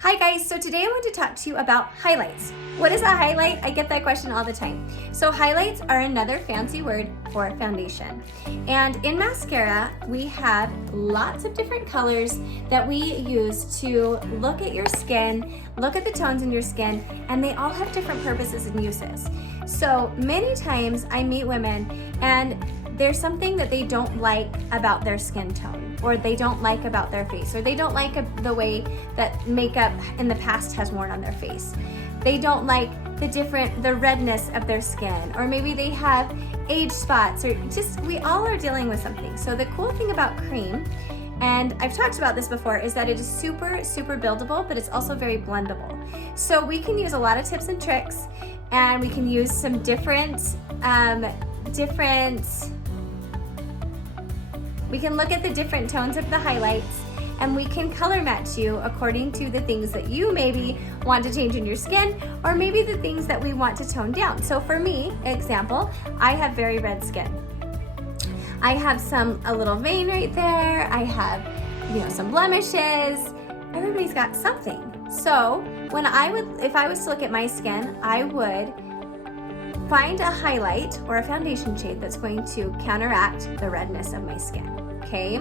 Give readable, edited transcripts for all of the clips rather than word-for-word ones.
Hi guys, so today I want to talk to you about highlights. What is a highlight? I get that question all the time. So highlights are another fancy word for foundation. And in mascara, we have lots of different colors that we use to look at your skin, look at the tones in your skin, and they all have different purposes and uses. So many times I meet women and there's something that they don't like about their skin tone, or they don't like about their face, or they don't like the way that makeup in the past has worn on their face. They don't like the redness of their skin, or maybe they have age spots, or just, we all are dealing with something. So the cool thing about cream, and I've talked about this before, is that it is super buildable, but it's also very blendable. So we can use a lot of tips and tricks, and we can use some we can look at the different tones of the highlights, and we can color match you according to the things that you maybe want to change in your skin, or maybe the things that we want to tone down. So for me, example, I have very red skin. I have a little vein right there. I have, some blemishes. Everybody's got something. So if I was to look at my skin, I would find a highlight or a foundation shade that's going to counteract the redness of my skin, okay?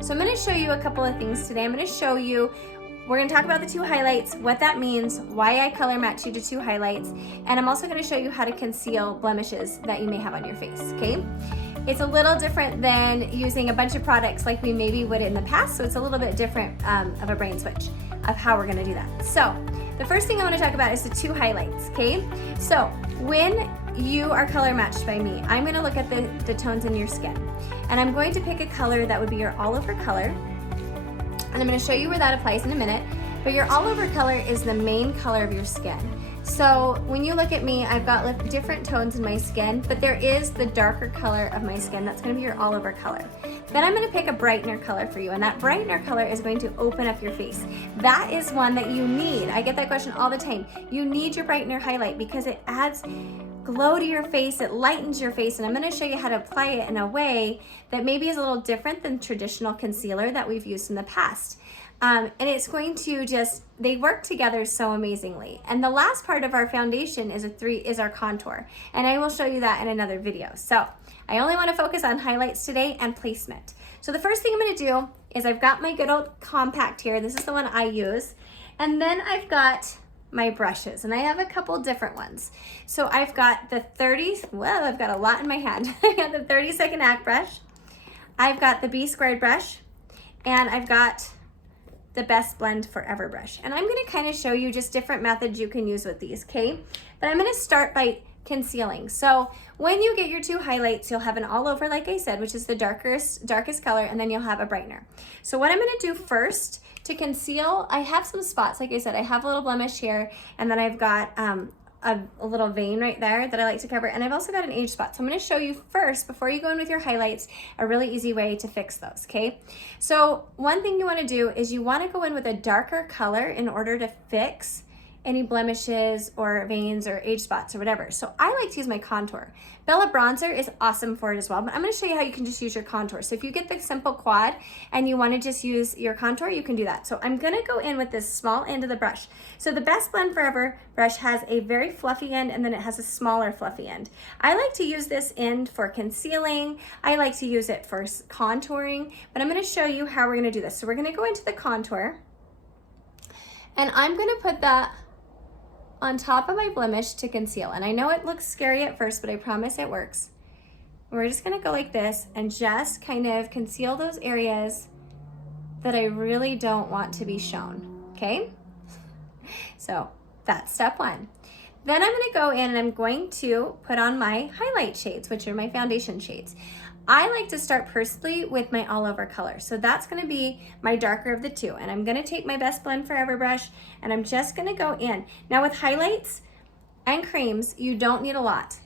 So I'm gonna show you a couple of things today. We're gonna talk about the two highlights, what that means, why I color match you to two highlights, and I'm also gonna show you how to conceal blemishes that you may have on your face, okay? It's a little different than using a bunch of products like we maybe would in the past, so it's a little bit different of a brain switch of how we're gonna do that. So the first thing I wanna talk about is the two highlights, okay? So when you are color matched by me, I'm gonna look at the tones in your skin, and I'm going to pick a color that would be your all over color, and I'm gonna show you where that applies in a minute, but your all over color is the main color of your skin. So when you look at me, I've got different tones in my skin, but there is the darker color of my skin. That's gonna be your all over color. Then I'm gonna pick a brightener color for you, and that brightener color is going to open up your face. That is one that you need. I get that question all the time. You need your brightener highlight because it adds glow to your face, it lightens your face, and I'm gonna show you how to apply it in a way that maybe is a little different than traditional concealer that we've used in the past. And it's going to they work together so amazingly. And the last part of our foundation is our contour. And I will show you that in another video. So I only wanna focus on highlights today and placement. So the first thing I'm gonna do is I've got my good old compact here. This is the one I use. And then I've got my brushes, and I have a couple different ones. So I've got I've got a lot in my hand. I got the 30-second act brush. I've got the B squared brush, and I've got the Best Blend Forever brush. And I'm gonna kind of show you just different methods you can use with these, okay? But I'm gonna start by concealing. So when you get your two highlights, you'll have an all over, like I said, which is the darkest color, and then you'll have a brightener. So what I'm gonna do first to conceal, I have some spots, like I said, I have a little blemish here, and then I've got a little vein right there that I like to cover, and I've also got an age spot. So I'm gonna show you first, before you go in with your highlights, a really easy way to fix those, okay? So one thing you wanna do is you wanna go in with a darker color in order to fix any blemishes or veins or age spots or whatever. So I like to use my contour. Bella Bronzer is awesome for it as well, but I'm gonna show you how you can just use your contour. So if you get the simple quad and you wanna just use your contour, you can do that. So I'm gonna go in with this small end of the brush. So the Best Blend Forever brush has a very fluffy end, and then it has a smaller fluffy end. I like to use this end for concealing. I like to use it for contouring, but I'm gonna show you how we're gonna do this. So we're gonna go into the contour, and I'm gonna put that on top of my blemish to conceal. And I know it looks scary at first, but I promise it works. We're just gonna go like this and just kind of conceal those areas that I really don't want to be shown, okay? So that's step one. Then I'm gonna go in and I'm going to put on my highlight shades, which are my foundation shades. I like to start personally with my all over color. So that's gonna be my darker of the two. And I'm gonna take my Best Blend Forever brush, and I'm just gonna go in. Now with highlights and creams, you don't need a lot.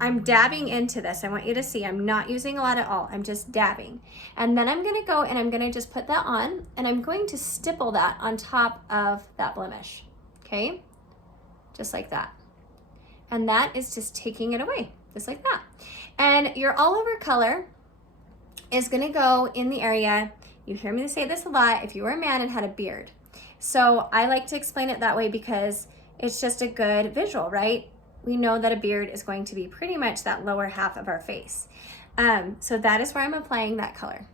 I'm dabbing into this. I want you to see, I'm not using a lot at all. I'm just dabbing. And then I'm gonna go and I'm gonna just put that on, and I'm going to stipple that on top of that blemish, okay? Just like that. And that is just taking it away, just like that. And your all over color is gonna go in the area, you hear me say this a lot, if you were a man and had a beard. So I like to explain it that way because it's just a good visual, right? We know that a beard is going to be pretty much that lower half of our face. So that is where I'm applying that color.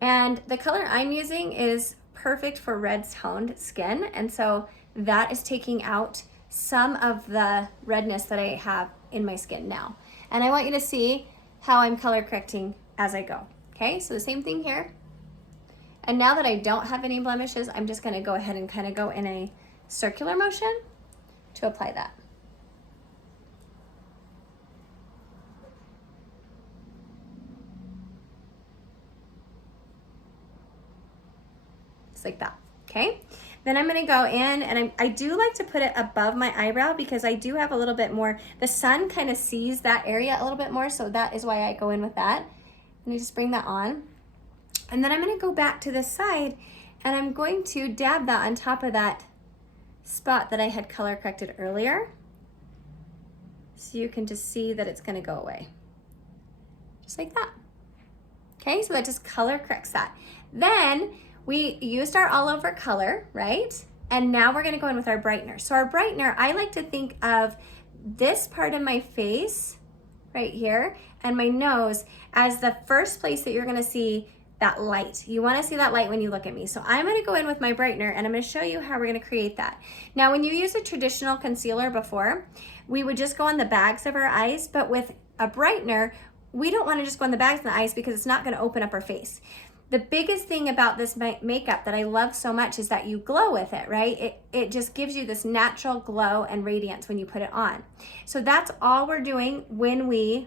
And the color I'm using is perfect for red toned skin. And so that is taking out some of the redness that I have in my skin now. And I want you to see how I'm color correcting as I go. Okay, so the same thing here. And now that I don't have any blemishes, I'm just gonna go ahead and kind of go in a circular motion to apply that. Just like that, okay? Then I'm gonna go in, and I do like to put it above my eyebrow because I do have a little bit more, the sun kind of sees that area a little bit more, so that is why I go in with that. And I just bring that on. And then I'm gonna go back to this side, and I'm going to dab that on top of that spot that I had color corrected earlier. So you can just see that it's gonna go away. Just like that. Okay, so that just color corrects that. Then we used our all over color, right? And now we're gonna go in with our brightener. So our brightener, I like to think of this part of my face right here and my nose as the first place that you're gonna see that light. You wanna see that light when you look at me. So I'm gonna go in with my brightener and I'm gonna show you how we're gonna create that. Now, when you use a traditional concealer before, we would just go on the bags of our eyes, but with a brightener, we don't wanna just go on the bags of the eyes because it's not gonna open up our face. The biggest thing about this makeup that I love so much is that you glow with it, right? It just gives you this natural glow and radiance when you put it on. So that's all we're doing when we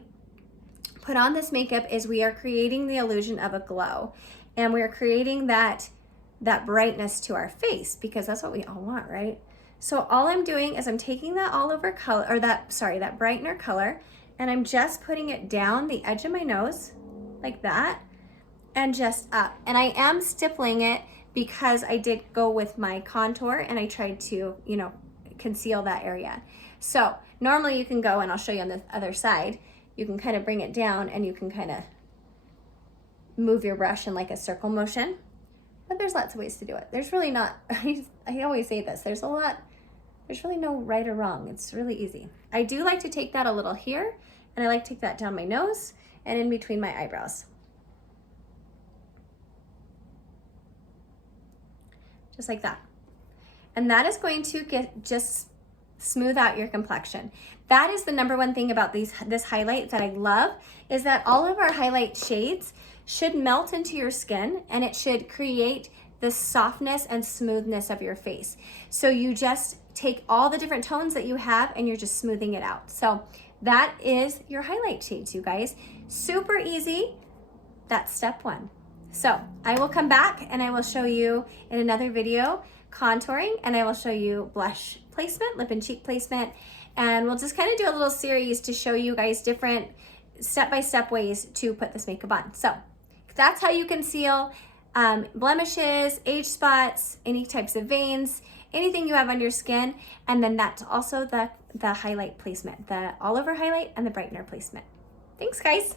put on this makeup is we are creating the illusion of a glow. And we're creating that brightness to our face because that's what we all want, right? So all I'm doing is I'm taking that all over color, or that brightener color, and I'm just putting it down the edge of my nose like that. And just up. And I am stippling it because I did go with my contour and I tried to, conceal that area. So normally you can go, and I'll show you on the other side, you can kind of bring it down and you can kind of move your brush in like a circle motion. But there's lots of ways to do it. There's really not, I always say this, there's really no right or wrong. It's really easy. I do like to take that a little here, and I like to take that down my nose and in between my eyebrows. Just like that. And that is going to just smooth out your complexion. That is the number one thing about this highlight that I love, is that all of our highlight shades should melt into your skin, and it should create the softness and smoothness of your face. So you just take all the different tones that you have and you're just smoothing it out. So that is your highlight shades, you guys. Super easy. That's step one. So I will come back and I will show you in another video contouring, and I will show you blush placement, lip and cheek placement, and we'll just kind of do a little series to show you guys different step-by-step ways to put this makeup on. So that's how you conceal blemishes, age spots, any types of veins, anything you have on your skin, and then that's also the highlight placement, the all over highlight and the brightener placement. Thanks, guys.